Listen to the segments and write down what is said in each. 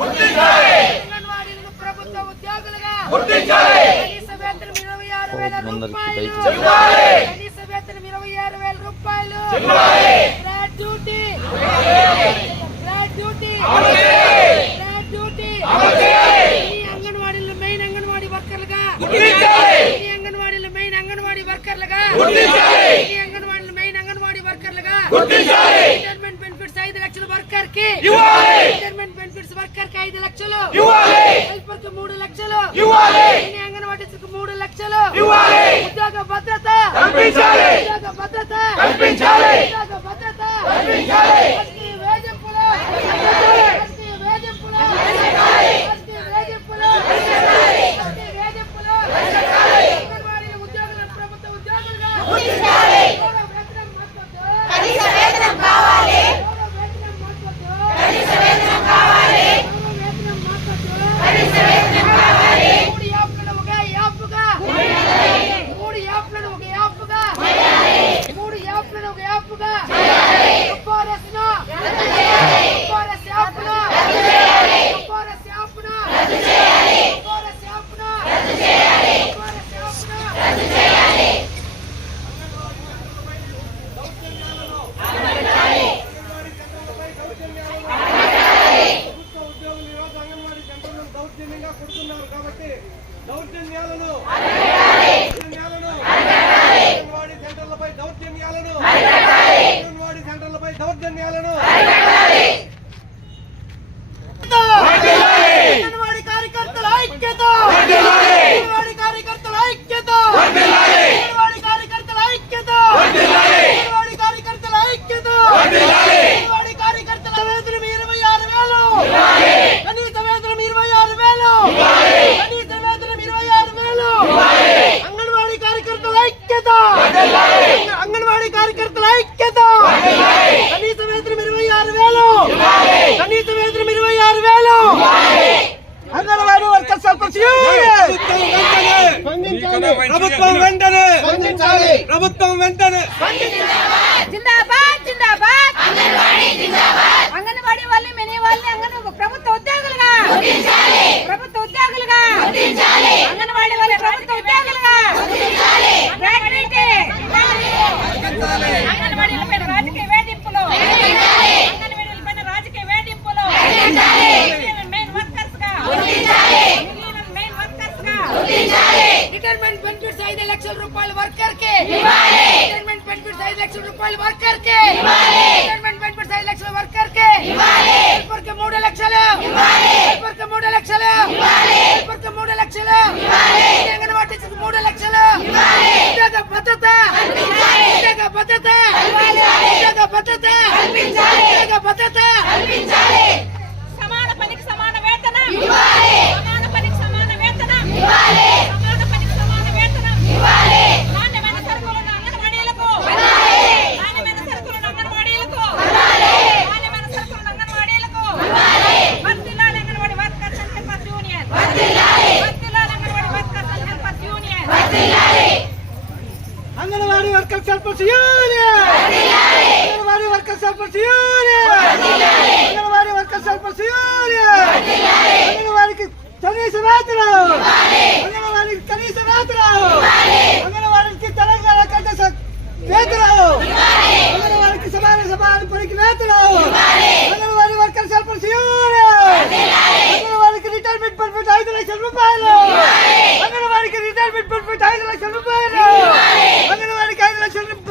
అంగన్వాడీలను ప్రభుత్వ ఉద్యోగులుగా కనీస వేతనం ఇరవై ఆరు వేల రూపాయలు! కనీస వేతనం ఇరవై ఆరు వేల రూపాయలు! డ్యూటీ! డ్యూటీ! డ్యూటీ! ఈ అంగన్వాడీలు మెయిన్ అంగన్వాడీ వర్కర్లుగా! ఈ అంగన్వాడీలు మెయిన్ అంగన్వాడీ వర్కర్లుగా! ఈ అంగన్వాడీలు మెయిన్ అంగన్వాడీ వర్కర్లుగా! రిటైర్మెంట్ బెనిఫిట్స్ ఐదు లక్షల వర్కర్కి రిటైర్మెంట్ బెనిఫిట్స్ వర్కర్కి ఐదు లక్షలు. హెల్పర్కి మూడు లక్షలు. అంగన్వాడీస్కి మూడు లక్షలు. ఉద్యోగ భద్రత ఉద్యోగ భద్రత. ఉద్యోగ બાપુગા అంగన్వాడీ కార్యకర్తల ఐక్యత. కనీస వేతనం ఇరవై ఆరు వేలు. కనీస వేతనం ఇరవై ఆరు వేలు. అంగన్వాడీ వర్కర్స్ ప్రభుత్వం వెంటనే ప్రభుత్వం వెంటనే జిందాబాద్ జిందాబాద్ అంగన్వాడీ జిందాబాద్ అంగన్వాడీ వాళ్ళు మినీ వాళ్ళని అంగన్ ప్రభుత్వ ఉద్యోగులుగా గుర్తించాలి ప్రభుత్వ ఉద్యోగులుగా గుర్తించాలి అంగన్వాడీ వాళ్ళ ప్రభుత్వ ఉద్యోగులుగా గుర్తించాలి గ్రాడ్యుయేట్ అంగన్వాడీల పైన రాజకీయ వేధింపులు రాజకీయ వేధింపులు మెయిన్ వర్కర్స్గా మెయిన్ వర్కర్స్గా రిటైర్మెంట్ బెనిఫిట్స్ ఐదు లక్షల రూపాయల వర్కర్కి. రిటైర్మెంట్ బెనిఫిట్స్ ఐదు లక్షల రూపాయల వర్కర్కి. రిటైర్మెంట్ బెనిఫిట్స్ ఐదు లక్షల వర్కర్కి. హెల్పర్కి మూడు లక్షలు. హెల్పర్కి మూడు లక్షలు. హెల్పర్కి మూడు లక్షలు అంగన్వాడీ టీచర్కి మూడు లక్షలు ఉద్యోగ భద్రత ఉద్యోగ anganwadi worker sarpanch union anganwadi worker sarpanch union anganwadi worker sarpanch union అంగన్వాడీకి కనీస వేతనం అంగన్వాడీకి కనీస వేతనం అంగన్వాడీకి తెలంగాణ కంటే స- వేతనం అంగన్వాడీకి సమాన సమాన పనికి వేతనం అంగన్వాడీ వర్కర్ సర్పంచ్ యూనియన్ అంగన్వాడీకి రిటైర్మెంట్ బెనిఫిట్ ఐదు లక్షల రూపాయలు అంగన్వాడీకి రిటైర్మెంట్ బెనిఫిట్ ఐదు లక్షల రూపాయలు అంగన్వాడీకి ఐదు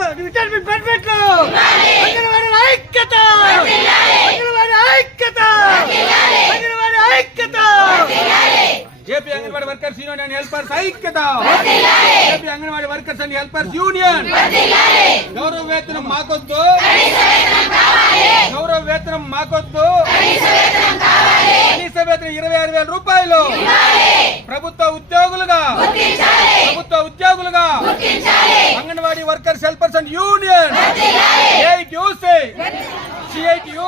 లక్షల రూపాయలు అంగన్వాడీ ఐక్యత అంగన్వాడీ ఐక్యత అంగన్వాడీ ఐక్యత JP anganwadi workers union and helpers ఐక్యత AP anganwadi workers and helpers union గౌరవ వేతనం మాకొద్దు గౌరవ వేతనం మాకొద్దు కనీస వేతనం ఇరవై ఆరు వేల రూపాయలు! ప్రభుత్వ ఉద్యోగులుగా! ప్రభుత్వ ఉద్యోగులుగా! Anganwadi workers helpers and union AITU say CITU